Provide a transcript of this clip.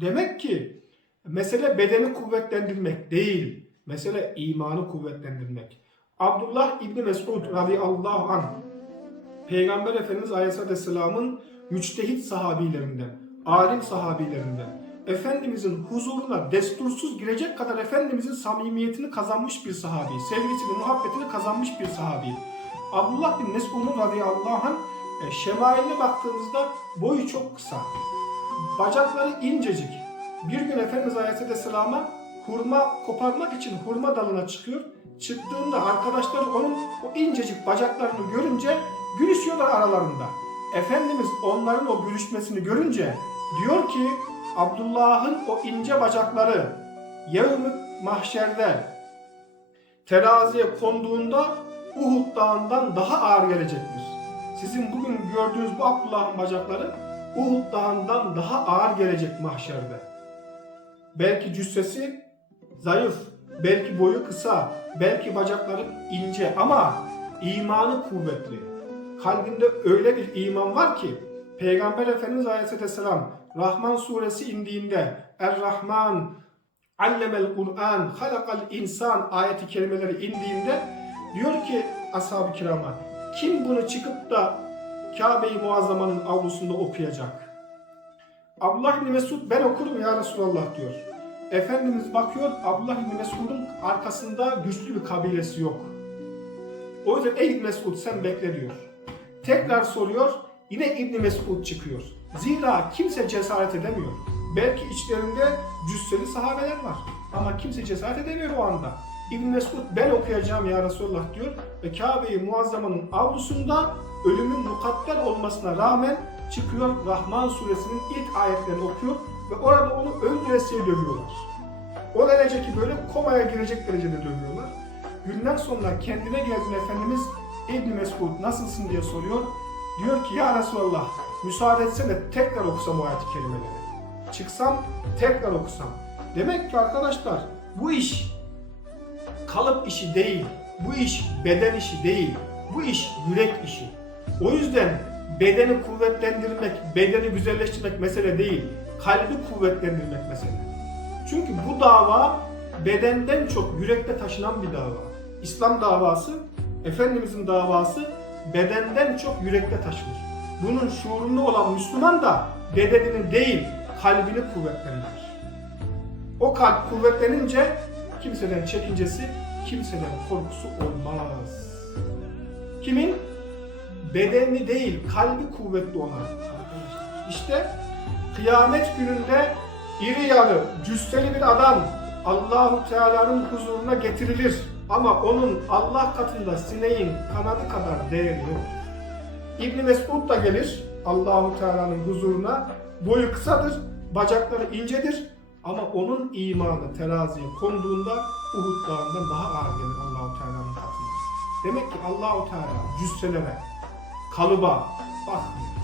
Demek ki mesele bedeni kuvvetlendirmek değil. Mesele imanı kuvvetlendirmek. Abdullah İbni Mesud radıyallahu anh Peygamber Efendimiz Aleyhisselam'ın müçtehit sahabilerinden, alim sahabilerinden, Efendimizin huzuruna destursuz girecek kadar Efendimizin samimiyetini kazanmış bir sahabi, sevgisini, muhabbetini kazanmış bir sahabi. Abdullah bin Mesud'un radıyallahu anh e, şemailine baktığımızda boyu çok kısa, bacakları incecik. Bir gün Efendimiz Aleyhisselam'a hurma koparmak için hurma dalına çıkıyor. Çıktığında arkadaşlar onun o incecik bacaklarını görünce gülüşüyorlar aralarında. Efendimiz onların o gülüşmesini görünce diyor ki Abdullah'ın o ince bacakları yevmi mahşerde teraziye konduğunda Uhud dağından daha ağır gelecektir. Sizin bugün gördüğünüz bu Abdullah'ın bacakları Uhud dağından daha ağır gelecek mahşerde. Belki cüssesi zayıf, belki boyu kısa, belki bacakları ince ama imanı kuvvetli. Kalbinde öyle bir iman var ki Peygamber Efendimiz Aleyhisselam Rahman suresi indiğinde Er-Rahman Allemel Kur'an halakal insan ayeti kelimeleri indiğinde diyor ki ashab-ı kirama kim bunu çıkıp da Kabe-i Muazzama'nın avlusunda okuyacak? Abdullah bin Mesud ben okurum ya Resulallah diyor. Efendimiz bakıyor Abdullah bin Mesud'un arkasında güçlü bir kabilesi yok. O yüzden ey Mesud sen bekle diyor. Tekrar soruyor yine İbn Mesud çıkıyor. Zira kimse cesaret edemiyor. Belki içlerinde cüsseli sahabeler var. Ama kimse cesaret edemiyor o anda. İbn Mesud ben okuyacağım ya Resulullah diyor ve Kabe-i Muazzama'nın avlusunda ölümün mukadder olmasına rağmen çıkıyor Rahman suresinin ilk ayetlerini okuyor ve orada onu öldüresiye dövüyorlar. O derece ki böyle komaya girecek derecede dövüyorlar. Günler sonra kendine geldiğinde Efendimiz İbn Mesud nasılsın diye soruyor. Diyor ki ya Resulallah müsaade etsene tekrar okusam o ayet-i kerimeleri. Çıksam tekrar okusam. Demek ki arkadaşlar bu iş kalıp işi değil. Bu iş beden işi değil. Bu iş yürek işi. O yüzden bedeni kuvvetlendirmek, bedeni güzelleştirmek mesele değil. Kalbi kuvvetlendirmek mesele. Çünkü bu dava bedenden çok yürekte taşınan bir dava. İslam davası, Efendimizin davası bedenden çok yürekte taşınır. Bunun şuurunda olan Müslüman da bedenini değil, kalbini kuvvetlendirir. O kalp kuvvetlenince kimseden çekincesi, kimseden korkusu olmaz. Kimin? Bedenli değil, kalbi kuvvetli olan. İşte kıyamet gününde iri yarı, cüsseli bir adam Allahu Teala'nın huzuruna getirilir. Ama onun Allah katında sineğin kanadı kadar değeri yok. İbn Mesud da gelir Allahu Teala'nın huzuruna. Boyu kısadır, bacakları incedir ama onun imanı teraziye konduğunda Uhud dağından daha ağır gelir Allahu Teala'nın katında. Demek ki Allahu Teala cüsselere, kalıba bakmıyor.